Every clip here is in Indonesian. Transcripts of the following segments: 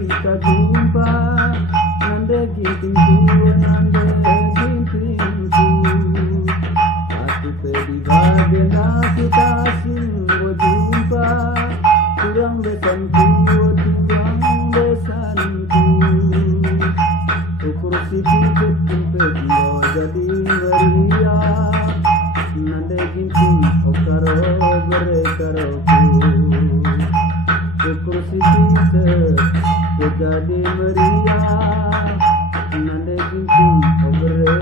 Kita jumpa nande gintingku, nande gintingku. Aku pedi bagena kita singgo jumpa, kurang besanku, kurang besanku. Ukur si pipit pimpit mau jadi meriah, nande ginting okaro berekarku. Ukur si pipit jadi meriah, nande ginting obre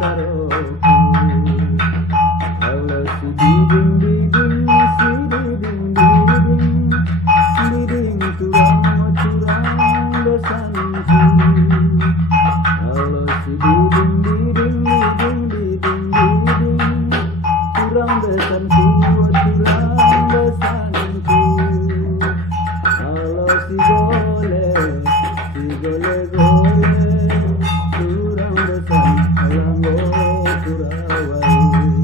karoku. Allah si diding diding, si diding diding, diding turang besanku. Allah si diding diding diding diding diding, turang besanku, turang besanku. Allah si gole gole, turang besan alango kurawai.